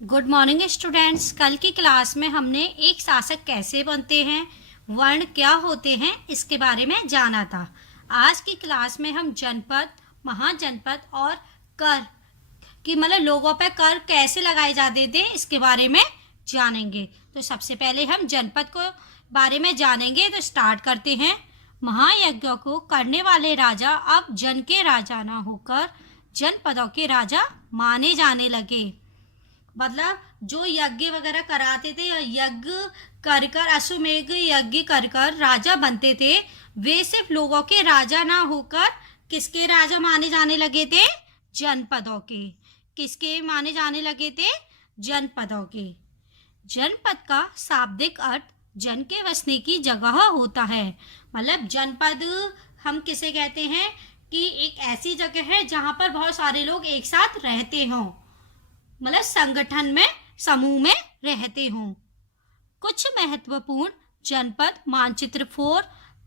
Good morning students. कल की class में हमने एक शासक कैसे बनते हैं, वर्ण क्या होते हैं, इसके बारे में जाना था। आज की क्लास में हम जनपद, महाजनपद और कर कि मतलब लोगों पर कर कैसे लगाए जाते थे इसके बारे में जानेंगे। तो सबसे पहले हम जनपद को बारे में जानेंगे। तो स्टार्ट करते हैं। महायज्ञ को करने वाले राजा अब जन के राजा न होकर जनपदों के राजा माने जाने लगे। मतलब जो यज्ञ वगैरह कराते थे, यज्ञ कर कर अश्वमेध यज्ञ कर कर राजा बनते थे, वे सिर्फ लोगों के राजा ना होकर किसके राजा माने जाने लगे थे? जनपदों के। किसके माने जाने लगे थे? जनपदों के। जनपद का शाब्दिक अर्थ जन के बसने की जगह होता है। मतलब जनपद हम किसे कहते हैं कि एक ऐसी जगह है जहां पर बहुत सारे लोग एक साथ रहते हों, मतलब संगठन में, समूह में रहते हों। कुछ महत्वपूर्ण जनपद मानचित्र 4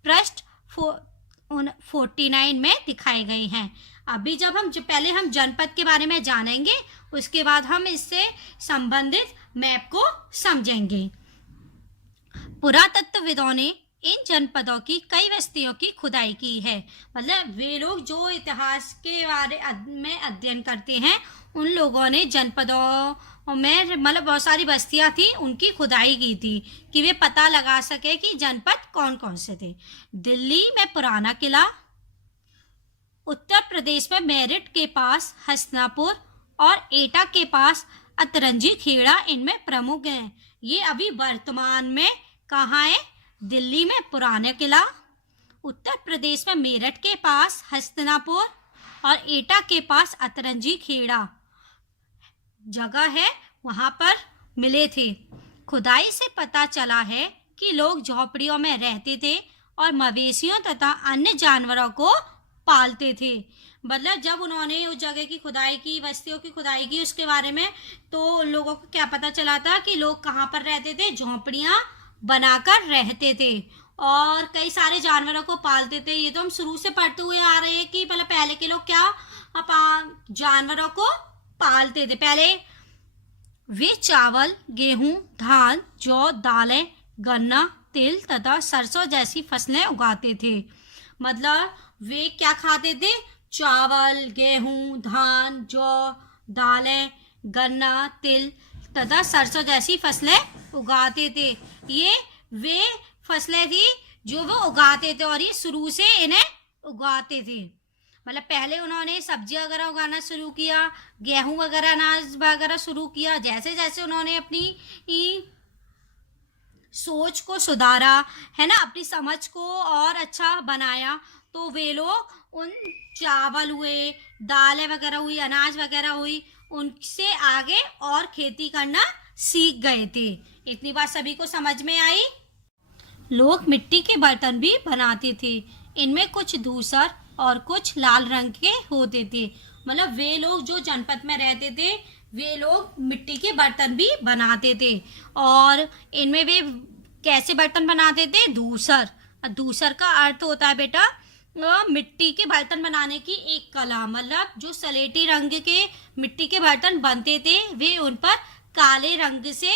पृष्ठ 49 में दिखाए गए हैं। अभी पहले हम जनपद के बारे में जानेंगे, उसके बाद हम इससे संबंधित मैप को समझेंगे। पुरातत्वविदों ने इन जनपदों की कई बस्तियों की खुदाई की है। मतलब वे लोग जो इतिहास के बारे में अध्ययन करते हैं, उन लोगों ने जनपदों में मतलब बहुत सारी बस्तियां थी, उनकी खुदाई की थी कि वे पता लगा सके कि जनपद कौन कौन से थे। दिल्ली में पुराना किला, उत्तर प्रदेश में मेरठ के पास हसनापुर और एटा के पास अतरंजी खेड़ा इनमें प्रमुख हैं। ये अभी वर्तमान में कहाँ है? दिल्ली में पुराना किला, उत्तर प्रदेश में मेरठ के पास हस्तिनापुर और एटा के पास अतरंजी खेड़ा जगह है, वहां पर मिले थे। खुदाई से पता चला है कि लोग झोपड़ियों में रहते थे और मवेशियों तथा अन्य जानवरों को पालते थे। मतलब जब उन्होंने उस जगह की खुदाई की, बस्तियों की खुदाई की, उसके बारे में, तो उन लोगों को क्या पता चला था कि लोग कहाँ पर रहते थे? झोपड़ियाँ बनाकर रहते थे और कई सारे जानवरों को पालते थे। ये तो हम शुरू से पढ़ते हुए आ रहे हैं कि पहले के लोग क्या जानवरों को पालते थे। पहले वे चावल, गेहूं, धान, जौ, दालें, गन्ना, तिल तथा सरसों जैसी फसलें उगाते थे। मतलब वे क्या खाते थे? चावल, गेहूं, धान, जौ, दालें, गन्ना, तिल तथा सरसों जैसी फसलें उगाते थे। ये वे फसलें थी जो वो उगाते थे और ये शुरू से इन्हें उगाते थे। मतलब पहले उन्होंने सब्जियां वगैरह उगाना शुरू किया, गेहूं वगैरह, अनाज वगैरह शुरू किया। जैसे जैसे उन्होंने अपनी सोच को सुधारा, है ना, अपनी समझ को और अच्छा बनाया, तो वे लोग उन चावल हुए, दालें वगैरह हुई, अनाज वगैरह हुई, उनसे आगे और खेती करना सीख गए थे। इतनी बात सभी को समझ में आई? लोग मिट्टी के बर्तन भी बनाते थे। इनमें कुछ धूसर और कुछ लाल रंग के होते थे। मतलब वे लोग जो जनपद में रहते थे, वे लोग मिट्टी के बर्तन भी बनाते थे। और इनमें वे कैसे बर्तन बनाते थे? धूसर। धूसर का अर्थ होता है बेटा मिट्टी के बर्तन बनाने की एक कला। मतलब जो सलेटी रंग के मिट्टी के बर्तन बनते थे, वे उन पर काले रंग से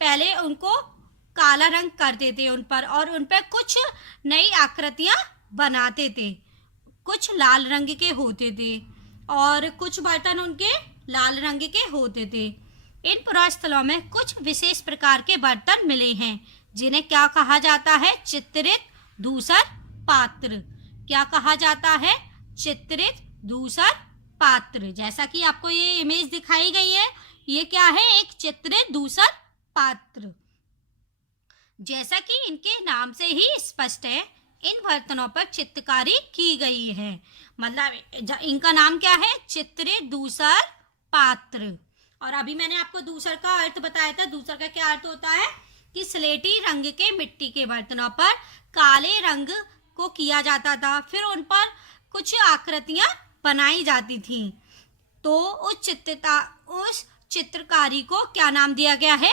पहले उनको काला रंग करते थे उन पर, और उन पर कुछ नई आकृतियां बनाते थे। कुछ लाल रंग के होते थे और कुछ बर्तन उनके लाल रंग के होते थे। इन पुरास्थलों में कुछ विशेष प्रकार के बर्तन मिले हैं, जिन्हें क्या कहा जाता है? चित्रित धूसर पात्र। क्या कहा जाता है? चित्रित धूसर पात्र। जैसा कि आपको ये इमेज दिखाई गई है, ये क्या है? एक चित्रित धूसर पात्र। जैसा कि इनके नाम से ही स्पष्ट है, इन बर्तनों पर चित्रकारी की गई है। मतलब इनका नाम क्या है? चित्रित धूसर पात्र। और अभी मैंने आपको धूसर का अर्थ बताया था। धूसर का क्या अर्थ होता है? कि स्लेटी रंग के मिट्टी के बर्तनों पर काले रंग को किया जाता था, फिर उन पर कुछ आकृतियां बनाई जाती थीं। तो उस चित्रकारी को क्या नाम दिया गया है?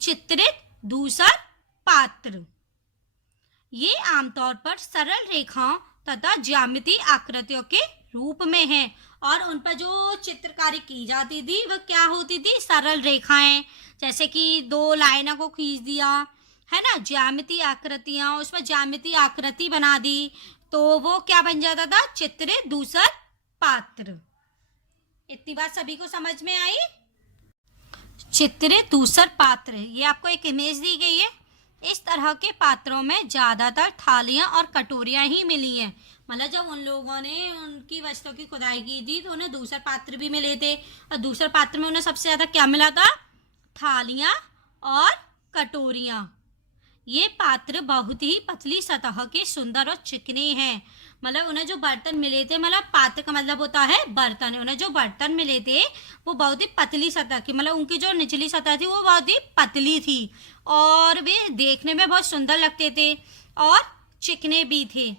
चित्रित धूसर पात्र। ये आमतौर पर सरल रेखाओं तथा ज्यामितीय आकृतियों के रूप में है और उन पर जो चित्रकारी की जाती थी वह क्या होती थी, सरल रेखाएं, जैसे कि दो लाइनों को खींच दिया, है ना, ज्यामितीय आकृतियां, उसमें ज्यामितीय आकृति बना दी, तो वो क्या बन जाता था, चित्र दूसर पात्र। इतनी बात सभी को समझ में आई। चित्र दूसर पात्र, ये आपको एक इमेज दी गई है। इस तरह के पात्रों में ज्यादातर थालियां और कटोरियां ही मिली हैं। मतलब जब उन लोगों ने उनकी वस्तुओं की खुदाई की थी तो उन्हें दूसर पात्र भी मिले थे, और दूसर पात्र में उन्हें सबसे ज्यादा क्या मिला था, थालियां और कटोरियां। ये पात्र बहुत ही पतली सतह के सुंदर और चिकने हैं। मतलब उन्हें जो बर्तन मिले थे, मतलब पात्र का मतलब होता है बर्तन, उन्हें जो बर्तन मिले थे वो बहुत ही पतली सतह की, मतलब उनकी जो निचली सतह थी वो बहुत ही पतली थी और वे देखने में बहुत सुंदर लगते थे और चिकने भी थे।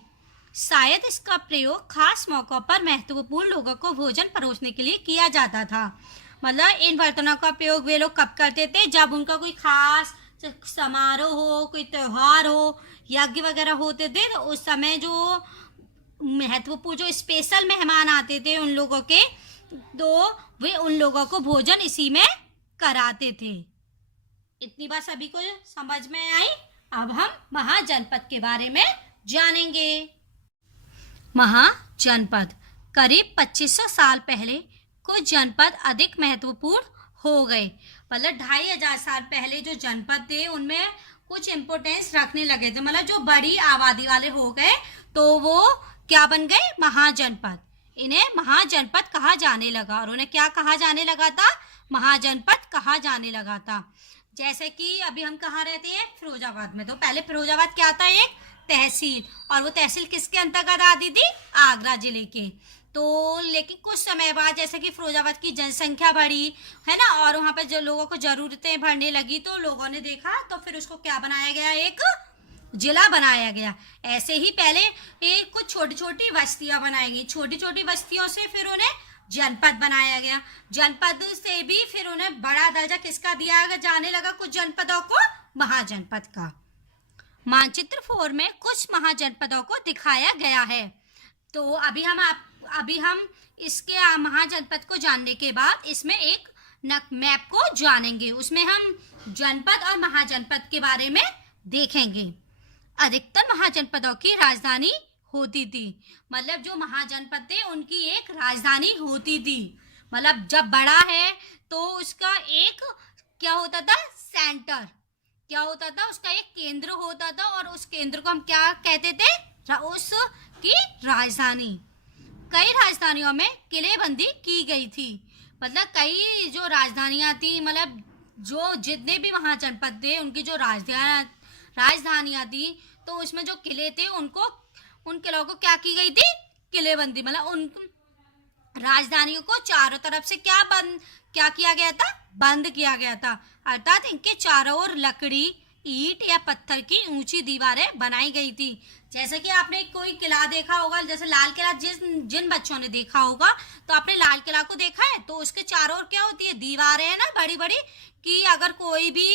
शायद इसका प्रयोग खास मौक़ों पर महत्वपूर्ण लोगों को भोजन परोसने के लिए किया जाता था। मतलब इन बर्तनों का प्रयोग वे लोग कब करते थे, जब उनका कोई खास समारोह हो, कोई त्योहार हो, यज्ञ वगैरह होते थे, तो उस समय जो महत्वपूर्ण जो स्पेशल मेहमान आते थे उन लोगों के, तो वे उन लोगों को भोजन इसी में कराते थे। इतनी बात सभी को समझ में आई। अब हम महाजनपद के बारे में जानेंगे। महाजनपद करीब 2500 साल पहले कुछ जनपद अधिक महत्वपूर्ण हो गए। मतलब 2500 साल पहले जो जनपद थे उनमें कुछ इम्पोर्टेंस रखने लगे थे, मतलब जो बड़ी आबादी वाले हो गए तो वो क्या बन गए, महाजनपद। इन्हें महाजनपद कहा जाने लगा, और उन्हें क्या कहा जाने लगा था, महाजनपद कहा जाने लगा था। जैसे कि अभी हम कहाँ रहते हैं, फिरोजाबाद में, तो पहले फिरोजाबाद क्या था, एक तहसील, और वो तहसील किसके अंतर्गत आती थी, आगरा जिले के। तो लेकिन कुछ समय बाद जैसे कि फिरोजाबाद की जनसंख्या बढ़ी, है ना, और वहाँ पे जो लोगों को ज़रूरतें बढ़ने लगी तो लोगों ने देखा तो फिर उसको क्या बनाया गया, एक जिला बनाया गया। ऐसे ही पहले एक कुछ छोटी छोटी बस्तियां बनाई गई, छोटी छोटी बस्तियों से फिर उन्हें जनपद बनाया गया। जनपद से भी फिर उन्हें बड़ा दर्जा किसका दिया जाने लगा, कुछ जनपदों को, महाजनपद का। मानचित्र 4 में कुछ महाजनपदों को दिखाया गया है। तो अभी हम इसके महाजनपद को जानने के बाद इसमें एक मैप को जानेंगे, उसमें हम जनपद और महाजनपद के बारे में देखेंगे। अधिकतर महाजनपदों की राजधानी होती थी, मतलब जो महाजनपद थे उनकी एक राजधानी होती थी। मतलब जब बड़ा है तो उसका एक क्या होता था, सेंटर, क्या होता था, उसका एक केंद्र होता था, और उस केंद्र को हम क्या कहते थे, उसकी राजधानी। कई राजधानियों में किलेबंदी की गई थी। मतलब कई जो राजधानियां थी, मतलब जो जितने भी महाजनपद थे उनकी जो राजधानियां थी, तो उसमें जो किले थे उन किलों को क्या की गई थी, किलेबंदी। मतलब उन राजधानियों को चारों तरफ से क्या किया गया था, बंद किया गया था। अर्थात इनके चारों ओर लकड़ी, ईंट या पत्थर की ऊंची दीवारें बनाई गई थी। जैसे कि आपने कोई किला देखा होगा, जैसे लाल किला, जिन बच्चों ने देखा होगा तो आपने लाल किला को देखा है, तो उसके चारों ओर क्या होती है, दीवारें है ना, बड़ी बड़ी, कि अगर कोई भी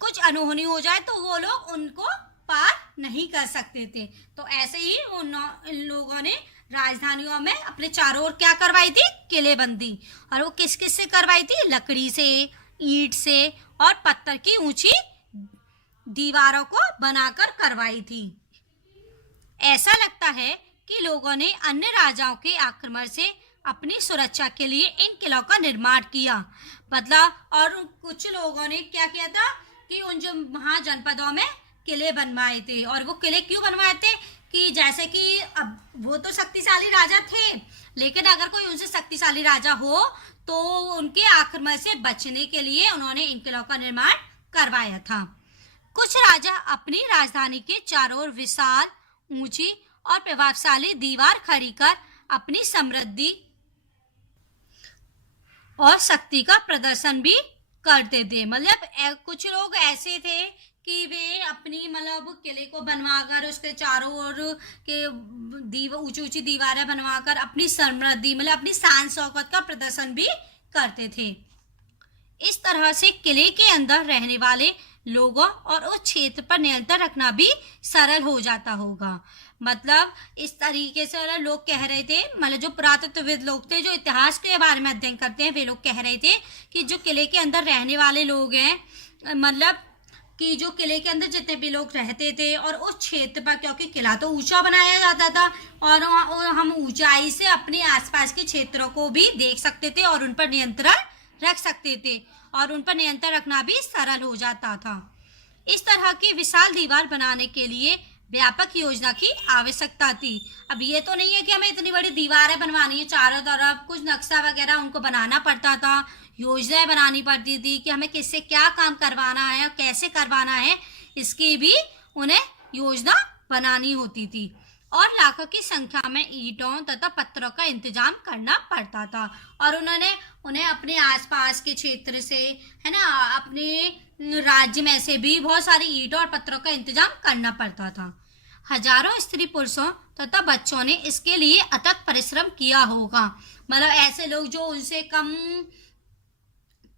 कुछ अनहोनी हो जाए तो वो लोग उनको पार नहीं कर सकते थे। तो ऐसे ही इन लोगों ने राजधानियों में अपने चारों ओर क्या करवाई थी, किलेबंदी। और वो किस किस से करवाई थी, लकड़ी से, ईंट से और पत्थर की ऊंची दीवारों को बनाकर करवाई थी। ऐसा लगता है कि लोगों ने अन्य राजाओं के आक्रमण से अपनी सुरक्षा के लिए इन किलों का निर्माण किया। मतलब और कुछ लोगों ने क्या किया था कि उन जो महाजनपदों में किले बनवाए थे। और वो किले क्यों बनवाए थे कि जैसे कि अब वो तो शक्तिशाली राजा थे, लेकिन अगर कोई उनसे शक्तिशाली राजा हो तो उनके आक्रमण से बचने के लिए उन्होंने इन किलों का निर्माण करवाया था। कुछ राजा अपनी राजधानी के चारों ओर विशाल, ऊंची और प्रभावशाली दीवार खड़ी कर अपनी समृद्धि और शक्ति का प्रदर्शन भी करते थे। मतलब कुछ लोग ऐसे थे कि वे अपनी मतलब किले को बनवाकर उसके चारों ओर के ऊंची ऊंची दीवारें बनवाकर अपनी समृद्धि, मतलब अपनी शान शौकत का प्रदर्शन भी करते थे। इस तरह से किले के अंदर रहने वाले लोगों और उस क्षेत्र पर नियंत्रण रखना भी सरल हो जाता होगा। मतलब इस तरीके से लोग कह रहे थे, मतलब जो पुरातत्वविद लोग थे, जो इतिहास के बारे में अध्ययन करते हैं, वे लोग कह रहे थे कि जो किले के अंदर रहने वाले लोग हैं, मतलब कि जो किले के अंदर जितने भी लोग रहते थे और उस क्षेत्र पर, क्योंकि किला तो ऊंचा बनाया जाता था और हम ऊंचाई से अपने आसपास के क्षेत्रों को भी देख सकते थे और उन पर नियंत्रण रख सकते थे और उन पर नियंत्रण रखना भी सरल हो जाता था। इस तरह की विशाल दीवार बनाने के लिए व्यापक योजना की आवश्यकता थी। अब ये तो नहीं है कि हमें इतनी बड़ी दीवारें बनवानी है चारों तरफ, कुछ नक्शा वगैरह उनको बनाना पड़ता था, योजनाएं बनानी पड़ती थी कि हमें किससे क्या काम करवाना है और कैसे करवाना है, इसकी भी उन्हें योजना बनानी होती थी और लाखों की संख्या में ईंटों तथा पत्थरों का इंतजाम करना पड़ता था और उन्हें अपने आसपास के क्षेत्र से, है ना, अपने राज्य में से भी बहुत सारी ईंटों और पत्थरों का इंतजाम करना पड़ता था। हजारों स्त्री पुरुषों तथा बच्चों ने इसके लिए अथक परिश्रम किया होगा। मतलब ऐसे लोग जो उनसे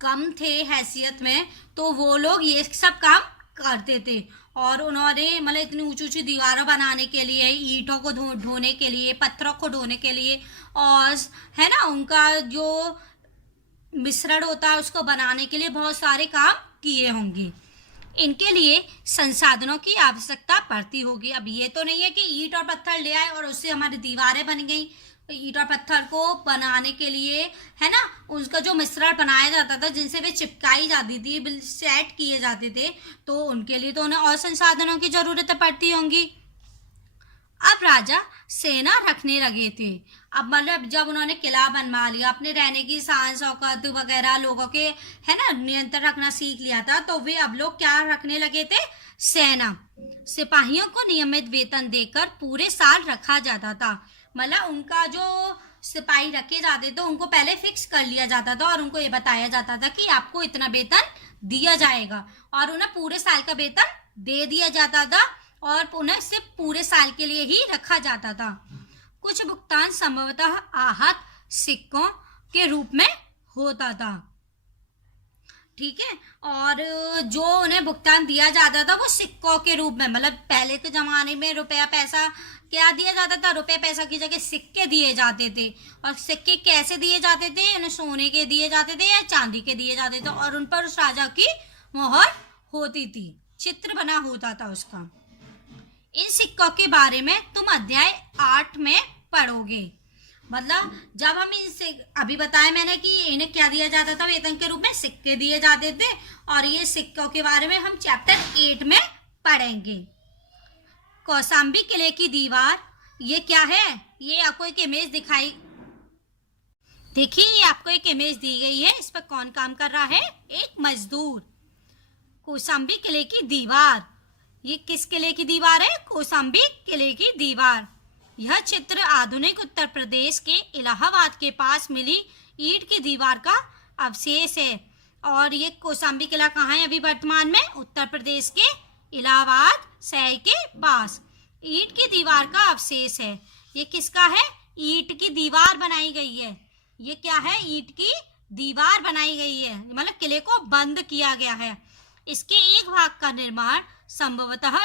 कम थे हैसियत में, तो वो लोग ये सब काम करते थे और उन्होंने मतलब इतनी ऊंची ऊंची दीवारों बनाने के लिए, ईंटों को ढोने के लिए, पत्थरों को ढोने के लिए और, है ना, उनका जो मिश्रण होता है उसको बनाने के लिए बहुत सारे काम किए होंगे। इनके लिए संसाधनों की आवश्यकता पड़ती होगी। अब ये तो नहीं है कि ईंट और पत्थर ले आए और उससे हमारी दीवारें बन गई। ईंट और पत्थर को बनाने के लिए, है ना, उसका जो मिश्रण बनाया जाता था जिनसे वे चिपकाई जाती थी, सेट किए जाते थे, तो उनके लिए तो उन्हें और संसाधनों की जरूरत पड़ती होंगी। अब राजा सेना रखने लगे थे। अब मतलब जब उन्होंने किला बनवा लिया, अपने रहने की शान शौकत वगैरह लोगों के, है ना, नियंत्रण रखना सीख लिया था, तो वे अब लोग क्या रखने लगे थे? सेना। सिपाहियों को नियमित वेतन देकर पूरे साल रखा जाता था। मतलब उनका जो सिपाही रखे जाते थे उनको पहले फिक्स कर लिया जाता था और उनको ये बताया जाता था कि आपको इतना वेतन दिया जाएगा और उन्हें पूरे साल का वेतन दे दिया जाता था और उन्हें सिर्फ पूरे साल के लिए ही रखा जाता था। कुछ भुगतान संभवतः आहत सिक्कों के रूप में होता था, ठीक है, और जो उन्हें भुगतान दिया जाता था वो सिक्कों के रूप में, मतलब पहले के जमाने में रुपया पैसा क्या दिया जाता था, रुपये पैसा की जगह सिक्के दिए जाते थे। और सिक्के कैसे दिए जाते थे? उन्हें सोने के दिए जाते थे या चांदी के दिए जाते थे और उन पर उस राजा की मोहर होती थी, चित्र बना होता था उसका। इन सिक्कों के बारे में तुम अध्याय 8 में पढ़ोगे। मतलब जब हम इनसे अभी बताया मैंने कि इन्हें क्या दिया जाता था, वेतन के रूप में सिक्के दिए जाते थे और ये सिक्कों के बारे में हम चैप्टर 8 में पढ़ेंगे। कौशाम्बी किले की दीवार, ये क्या है? ये आपको एक इमेज दिखाई, देखिए ये आपको एक इमेज दी गई है, इस पर कौन काम कर रहा है? एक मजदूर। कौशाम्बी किले की दीवार, ये किस किले की दीवार है? कौशाम्बी किले की दीवार। यह चित्र आधुनिक उत्तर प्रदेश के इलाहाबाद के पास मिली ईंट की दीवार का अवशेष है। और ये कौशाम्बी किला कहाँ है अभी वर्तमान में? उत्तर प्रदेश के इलाहाबाद शहर के पास ईंट की दीवार का अवशेष है। ये किसका है? ईंट की दीवार बनाई गई है। ये क्या है? ईंट की दीवार बनाई गई है, मतलब किले को बंद किया गया है। इसके एक भाग का निर्माण संभवतः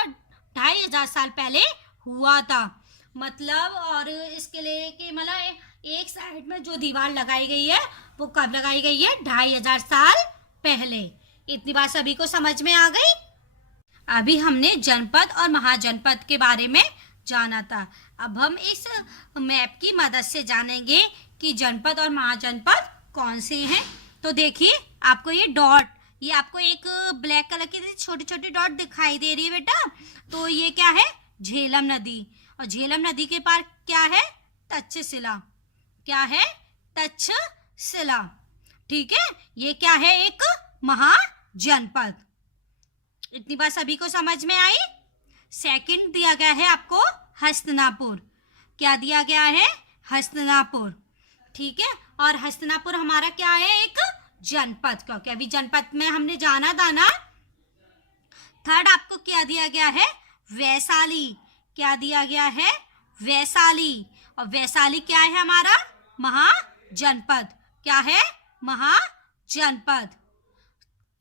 2500 साल पहले हुआ था। मतलब और इस किले के मतलब एक साइड में जो दीवार लगाई गई है वो कब लगाई गई है? 2500 साल पहले। इतनी बात सभी को समझ में आ गई? अभी हमने जनपद और महाजनपद के बारे में जाना था। अब हम इस मैप की मदद से जानेंगे कि जनपद और महाजनपद कौन से हैं। तो देखिए आपको ये डॉट, ये आपको एक ब्लैक कलर की छोटी छोटी डॉट दिखाई दे रही है बेटा, तो ये क्या है? झेलम नदी। और झेलम नदी के पार क्या है? तक्षशिला। क्या है? तक्षशिला, ठीक है। ये क्या है? एक महाजनपद। इतनी बात सभी को समझ में आई? सेकंड दिया गया है आपको हस्तिनापुर। क्या दिया गया है? हस्तिनापुर, ठीक है। और हस्तिनापुर हमारा क्या है? एक जनपद, क्योंकि अभी जनपद में हमने जाना था ना। थर्ड आपको क्या दिया गया है? वैशाली। क्या दिया गया है? वैशाली। और वैशाली क्या है हमारा? महाजनपद। क्या है? महाजनपद।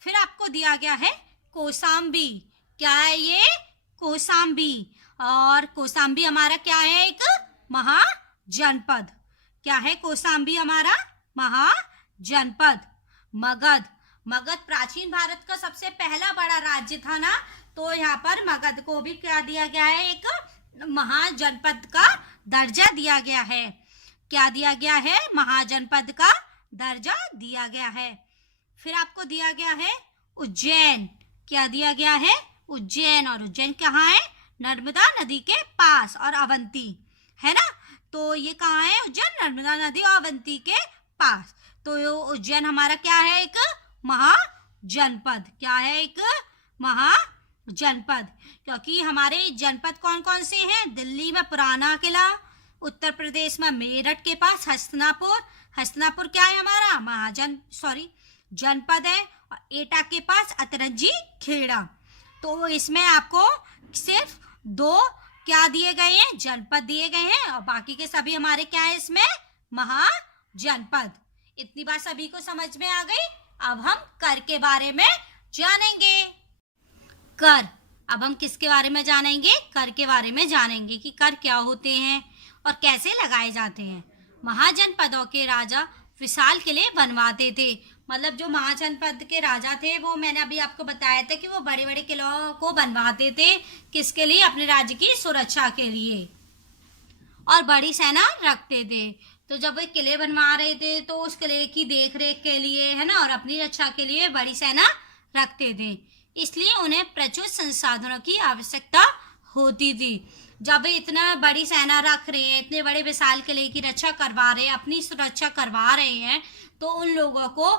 फिर आपको दिया गया है कौशाम्बी। क्या है ये? कौशाम्बी। और कौशाम्बी हमारा क्या है? एक महाजनपद। क्या है कौशाम्बी? हमारा महाजनपद। मगध। मगध प्राचीन भारत का सबसे पहला बड़ा राज्य था ना, तो यहाँ पर मगध को भी क्या दिया गया है? एक महाजनपद का दर्जा दिया गया है। क्या दिया गया है? महाजनपद का दर्जा दिया गया है। फिर आपको दिया गया है उज्जैन। क्या दिया गया है? उज्जैन। और उज्जैन कहाँ है? नर्मदा नदी के पास और अवंती, है ना। तो ये कहाँ है? उज्जैन नर्मदा नदी और अवंती के पास। तो उज्जैन हमारा क्या है? एक महाजनपद। क्या है? एक महाजनपद। क्योंकि हमारे जनपद कौन कौन से हैं? दिल्ली में पुराना किला, उत्तर प्रदेश में मेरठ के पास हस्तिनापुर। हस्तिनापुर क्या है? हमारा जनपद है। और एटा के पास अतरंजी खेड़ा। तो इसमें आपको सिर्फ 2 क्या दिए गए हैं? जनपद दिए गए हैं, और बाकी के सभी हमारे क्या है इसमें? महाजनपद। इतनी बात सभी को समझ में आ गई। अब हम कर के बारे में जानेंगे। कर। अब हम किसके बारे में जानेंगे? कर के बारे में जानेंगे कि कर क्या होते हैं और कैसे लगाए जाते हैं। महाजनपदों के राजा विशाल किले बनवाते थे। मतलब जो महाजनपद के राजा थे, वो मैंने अभी आपको बताया था कि वो बड़े बड़े किलों को बनवाते थे। किसके लिए? अपने राज्य की सुरक्षा के लिए, और बड़ी सेना रखते थे। तो जब वे किले बनवा रहे थे तो उस किले की देख रेख के लिए, है ना, और अपनी रक्षा के लिए बड़ी सेना रखते थे। इसलिए उन्हें प्रचुर संसाधनों की आवश्यकता होती थी। जब वे इतना बड़ी सेना रख रहे हैं, इतने बड़े विशाल किले की रक्षा करवा रहे हैं, अपनी सुरक्षा करवा रहे हैं, तो उन लोगों को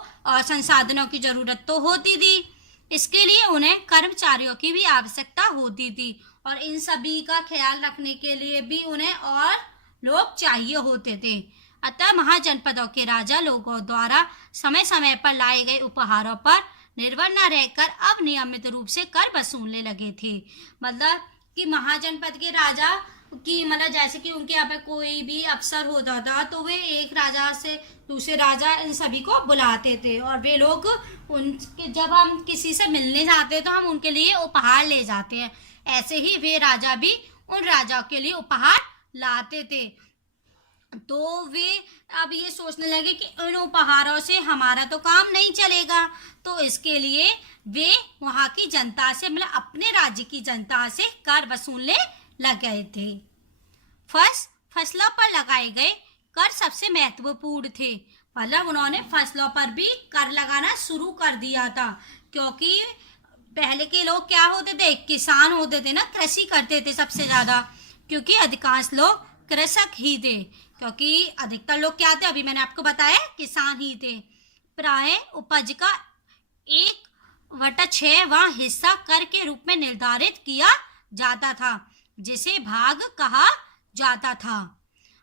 संसाधनों की जरूरत तो होती थी। इसके लिए उन्हें कर्मचारियों की भी आवश्यकता होती थी, और इन सभी का ख्याल रखने के लिए भी उन्हें और लोग चाहिए होते थे। अतः महाजनपदों के राजा लोगों द्वारा समय समय पर लाए गए उपहारों पर निर्भर न रहकर अब नियमित रूप से कर वसूलने लगे थे। मतलब कि महाजनपद के राजा की, मतलब जैसे कि उनके यहाँ पे कोई भी अफसर होता था तो वे एक राजा से दूसरे राजा इन सभी को बुलाते थे, और वे लोग उनके, जब हम किसी से मिलने जाते हैं तो हम उनके लिए उपहार ले जाते हैं। ऐसे ही वे राजा भी उन राजाओं के लिए उपहार लाते थे। तो वे अब ये सोचने लगे कि इन उपहारों से हमारा तो काम नहीं चलेगा, तो इसके लिए वे वहाँ की जनता से, मतलब अपने राज्य की जनता से कर वसूलने लग गए थे। फसलों पर लगाए गए कर सबसे महत्वपूर्ण थे। मतलब उन्होंने फसलों पर भी कर लगाना शुरू कर दिया था, क्योंकि पहले के लोग क्या होते थे? किसान होते थे ना, कृषि करते थे सबसे ज्यादा, क्योंकि अधिकांश लोग कृषक ही थे। क्योंकि अधिकतर लोग क्या थे? अभी मैंने आपको बताया, किसान ही थे। प्राय उपज का 1/6वां हिस्सा कर के रूप में निर्धारित किया जाता था, जिसे भाग कहा जाता था।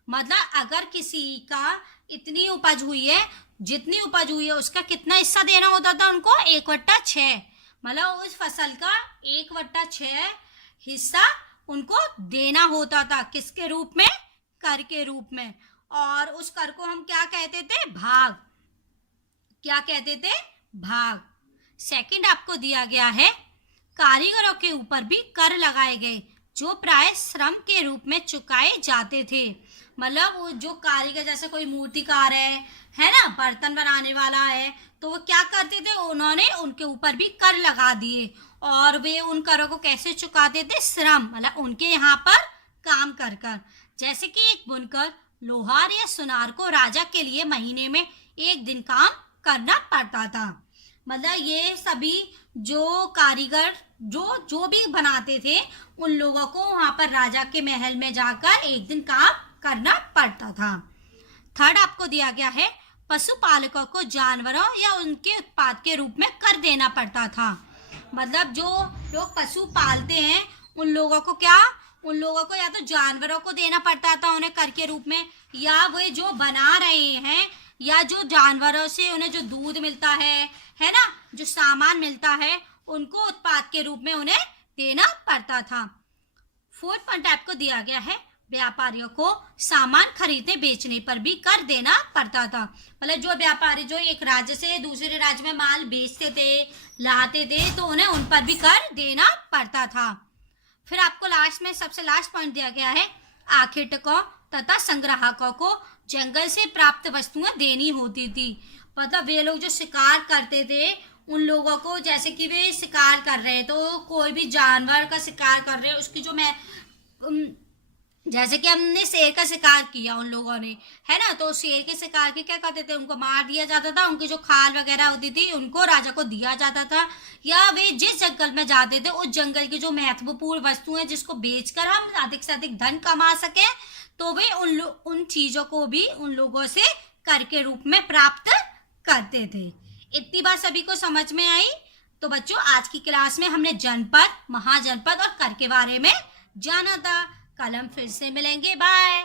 मतलब अगर किसी का इतनी उपज हुई है, जितनी उपज हुई है उसका कितना हिस्सा देना होता था उनको? 1/6। मतलब उस फसल का 1/6 हिस्सा उनको देना होता था। किसके रूप में? कर के रूप में। और उस कर को हम क्या कहते थे? भाग। क्या कहते थे? भाग। सेकंड आपको दिया गया है, कारीगरों के ऊपर भी कर लगाए गए, जो प्राय श्रम के रूप में चुकाए जाते थे। मतलब वो जो कारीगर, जैसे कोई मूर्तिकार है ना, बर्तन बनाने वाला है, तो वो क्या करते थे? उन्होंने उनके ऊपर भी कर लगा दिए, और वे उन करों को कैसे चुकाते थे? श्रम, मतलब उनके यहाँ पर काम कर कर। जैसे कि एक बुनकर, लोहार या सुनार को राजा के लिए महीने में 1 दिन काम करना पड़ता था। मतलब ये सभी जो कारीगर जो भी बनाते थे, उन लोगों को वहां पर राजा के महल में जाकर 1 दिन काम करना पड़ता था। थर्ड आपको दिया गया है, पशुपालकों को जानवरों या उनके उत्पाद के रूप में कर देना पड़ता था। मतलब जो लोग पशु पालते हैं उन लोगों को क्या? उन लोगों को या तो जानवरों को देना पड़ता था उन्हें कर के रूप में, या वे जो बना रहे हैं, या जो जानवरों से उन्हें जो दूध मिलता है ना, जो सामान मिलता है, उनको उत्पाद के रूप में उन्हें देना पड़ता था। फोर्थ पॉइंट आपको दिया गया है, व्यापारियों को सामान खरीदने बेचने पर भी कर देना पड़ता था। मतलब जो व्यापारी जो एक राज्य से दूसरे राज्य में माल बेचते थे, लाते थे तो उन्हें उन पर भी कर देना पड़ता था। फिर आपको लास्ट में सबसे लास्ट पॉइंट दिया गया है, आखिरकों तथा संग्राहकों को जंगल से प्राप्त वस्तुएं देनी होती थी। मतलब वे लोग जो शिकार करते थे उन लोगों को, जैसे कि वे शिकार कर रहे तो कोई भी जानवर का शिकार कर रहे, उसकी जो मैं जैसे कि हमने शेर का शिकार किया उन लोगों ने, है ना, तो शेर के शिकार के क्या करते थे, उनको मार दिया जाता था, उनकी जो खाल वगैरह होती थी उनको राजा को दिया जाता था, या वे जिस जंगल में जाते थे उस जंगल की जो महत्वपूर्ण वस्तुएं जिसको बेचकर हम अधिक से अधिक धन कमा सके, तो वे उन चीजों को भी उन लोगों से कर के रूप में प्राप्त करते थे। इतनी बात सभी को समझ में आई? तो बच्चों आज की क्लास में हमने जनपद, महाजनपद और कर के बारे में जाना था। कल हम फिर से मिलेंगे। बाय।